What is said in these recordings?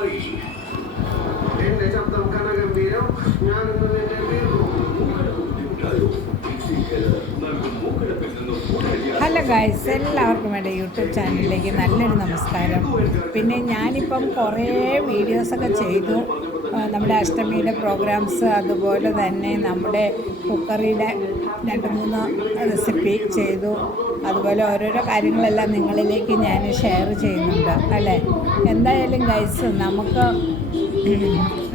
എന്റെ ശബ്ദം കനഗംഭീരം, ഞാനൊന്ന് നിന്നെ വീർന്നു. ഹലോ ഗായ്സ്, എല്ലാവർക്കും എൻ്റെ യൂട്യൂബ് ചാനലിലേക്ക് നല്ലൊരു നമസ്കാരം. പിന്നെ ഞാനിപ്പം കുറേ വീഡിയോസൊക്കെ ചെയ്തു, നമ്മുടെ അഷ്ടമിയുടെ പ്രോഗ്രാംസ്, അതുപോലെ തന്നെ നമ്മുടെ കുക്കറിയുടെ 2-3 റെസിപ്പി ചെയ്തു. അതുപോലെ ഓരോരോ കാര്യങ്ങളെല്ലാം നിങ്ങളിലേക്ക് ഞാൻ ഷെയർ ചെയ്യുന്നുണ്ട് അല്ലേ. എന്തായാലും ഗൈസ്,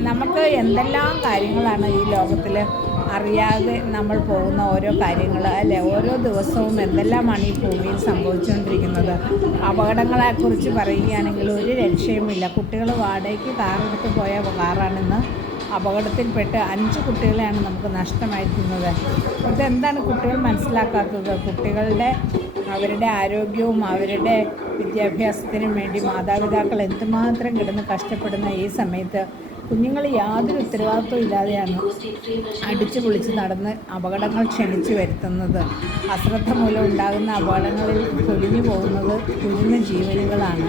നമുക്ക് എന്തെല്ലാം കാര്യങ്ങളാണ് ഈ ലോകത്തിൽ അറിയാതെ നമ്മൾ പോകുന്ന ഓരോ കാര്യങ്ങൾ അല്ലേ. ഓരോ ദിവസവും എന്തെല്ലാമാണ് ഈ ഭൂമിയിൽ സംഭവിച്ചുകൊണ്ടിരിക്കുന്നത്. അപകടങ്ങളെക്കുറിച്ച് പറയുകയാണെങ്കിൽ ഒരു രക്ഷയുമില്ല. കുട്ടികൾ വാടകയ്ക്ക് കാറെടുത്ത് പോയ കാറാണിന്ന് അപകടത്തിൽപ്പെട്ട് 5 കുട്ടികളെയാണ് നമുക്ക് നഷ്ടമായിരിക്കുന്നത്. ഇതെന്താണ് കുട്ടികൾ മനസ്സിലാക്കാത്തത്? അവരുടെ ആരോഗ്യവും അവരുടെ വിദ്യാഭ്യാസത്തിനും വേണ്ടി മാതാപിതാക്കൾ എന്തുമാത്രം കിടന്ന് കഷ്ടപ്പെടുന്ന ഈ സമയത്ത് കുഞ്ഞുങ്ങൾ യാതൊരു ഉത്തരവാദിത്വം ഇല്ലാതെയാണ് അടിച്ചു പൊളിച്ച് നടന്ന് അപകടങ്ങൾ ക്ഷണിച്ചു വരുത്തുന്നത്. അശ്രദ്ധ മൂലം ഉണ്ടാകുന്ന അപകടങ്ങളിൽ പൊലിഞ്ഞു പോകുന്നത് കുഞ്ഞു ജീവനുകളാണ്.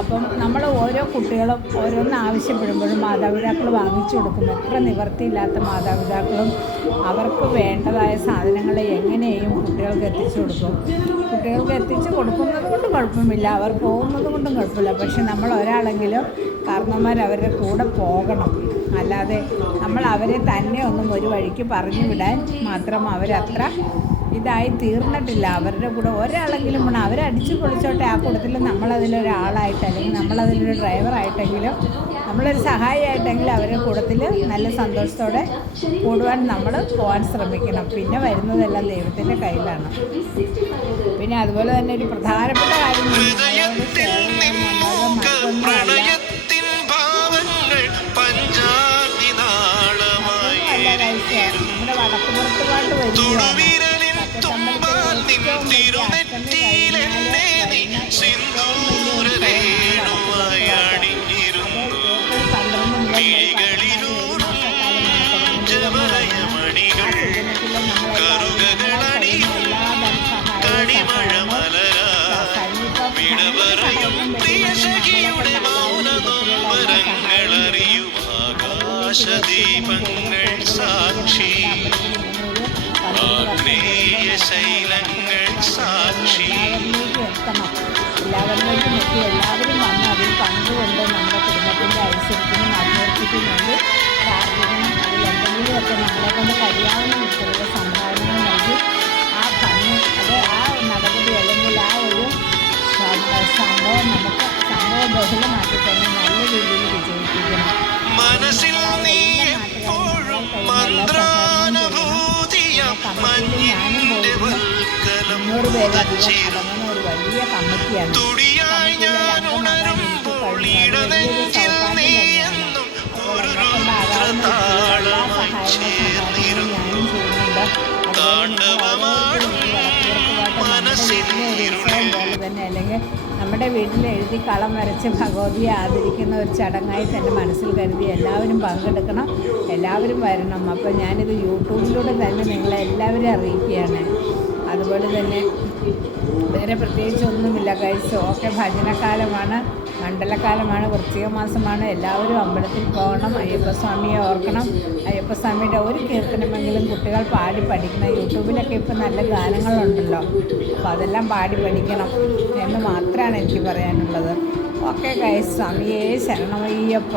അപ്പം നമ്മൾ ഓരോ കുട്ടികളും ഓരോന്ന് ആവശ്യപ്പെടുമ്പോഴും മാതാപിതാക്കൾ വാങ്ങിച്ചു കൊടുക്കും. എത്ര നിവൃത്തിയില്ലാത്ത മാതാപിതാക്കളും അവർക്ക് വേണ്ടതായ സാധനങ്ങളെ എങ്ങനെയും കുട്ടികൾക്ക് എത്തിച്ചു കൊടുക്കും. കുട്ടികൾക്ക് എത്തിച്ചു കൊടുക്കുന്നത് കൊണ്ട് കുഴപ്പമില്ല, അവർ പോകുന്നത് കൊണ്ടും കുഴപ്പമില്ല. പക്ഷെ നമ്മൾ ഒരാളെങ്കിലും കാരണവന്മാർ അവരുടെ കൂടെ പോകണം. അല്ലാതെ നമ്മൾ അവരെ തന്നെ ഒന്നും ഒരു വഴിക്ക് പറഞ്ഞു വിടാൻ മാത്രം അവരത്ര ഇതായി തീർന്നിട്ടില്ല. അവരുടെ കൂടെ ഒരാളെങ്കിലും വേണം. അവരടിച്ചു പൊളിച്ചോട്ടെ, ആ കൂട്ടത്തിൽ നമ്മളതിലൊരാളായിട്ട് അല്ലെങ്കിൽ നമ്മളതിലൊരു ഡ്രൈവറായിട്ടെങ്കിലും നമ്മളൊരു സഹായിയായിട്ടെങ്കിലും അവരുടെ കൂട്ടത്തിൽ നല്ല സന്തോഷത്തോടെ കൂടുവാൻ നമ്മൾ പോകാൻ ശ്രമിക്കണം. പിന്നെ വരുന്നതെല്ലാം ദൈവത്തിൻ്റെ കയ്യിലാണ്. പിന്നെ അതുപോലെ തന്നെ ഒരു പ്രധാനപ്പെട്ട കാര്യം നമ്മുടെ വടക്കുപുറത്ത് പാട്ട് വരികയാണ്. ദീപങ്ങൾ സാക്ഷി, ആഗ്നേയ ശൈലങ്ങൾ സാക്ഷി. എല്ലാവരിലേക്കും എത്തി എല്ലാവരും വന്ന് അതിൽ പങ്കുകൊണ്ട് നമ്മുടെ കുടുംബത്തിൻ്റെ ഐശ്വര്യത്തിനും അഭ്യർത്ഥിക്കും വേണ്ടി പ്രാർത്ഥിക്കണം. അതിലെന്തെങ്കിലുമൊക്കെ നമ്മളെ കൊണ്ട് കഴിയാവുന്ന വിധത്തിലുള്ള സംഭാവനകൾ നൽകി ആ ഭംഗി ആ നടപടി അല്ലെങ്കിൽ ആ ഒരു സംഭവം നമുക്ക് ബഹുലമാക്കി തന്നെ നല്ല രീതിയിൽ വിജയിപ്പിക്കണം. മനസ്സിൽ നീ എപ്പോഴും മന്ത്രാനുഭൂതിയാം മഞ്ഞിന്റെ വൽക്കലം ഒരു വലിയ കമ്മിറ്റിയാണ്. തുടിയായി ഞാൻ ഉണരുമ്പോൾ ഇടനെഞ്ചിൽ നീ എന്നും ഒരു രുദ്രതാളമായി ചേർന്നിരുന്നു. താണ്ഡവമാടും മനസ്സിനിരുളിൽ തന്നെ അല്ലെങ്കിൽ നമ്മുടെ വീട്ടിൽ എഴുതി കളം വരച്ച് ഭഗവതിയെ ആദരിക്കുന്ന ഒരു ചടങ്ങായി തന്നെ മനസ്സിൽ കരുതി എല്ലാവരും പങ്കെടുക്കണം, എല്ലാവരും വരണം. അപ്പോൾ ഞാനിത് യൂട്യൂബിലൂടെ തന്നെ നിങ്ങളെ എല്ലാവരും അറിയിക്കുകയാണ്. അതുപോലെ തന്നെ വേറെ പ്രത്യേകിച്ചൊന്നുമില്ല ഗൈസ്. ഓക്കെ, ഭജനക്കാലമാണ്, മണ്ഡലക്കാലമാണ്, വൃശ്ചിക മാസമാണ്. എല്ലാവരും അമ്പലത്തിൽ പോകണം, അയ്യപ്പസ്വാമിയെ ഓർക്കണം. അയ്യപ്പസ്വാമിയുടെ ഒരു കീർത്തനമെങ്കിലും കുട്ടികൾ പാടി പഠിക്കണം. യൂട്യൂബിലൊക്കെ ഇപ്പോൾ നല്ല ഗാനങ്ങളുണ്ടല്ലോ, അപ്പോൾ അതെല്ലാം പാടി പഠിക്കണം എന്ന് മാത്രമാണ് എനിക്ക് പറയാനുള്ളത്. ഓക്കെ ഗൈസ്, സ്വാമിയേ ശരണമയ്യപ്പ.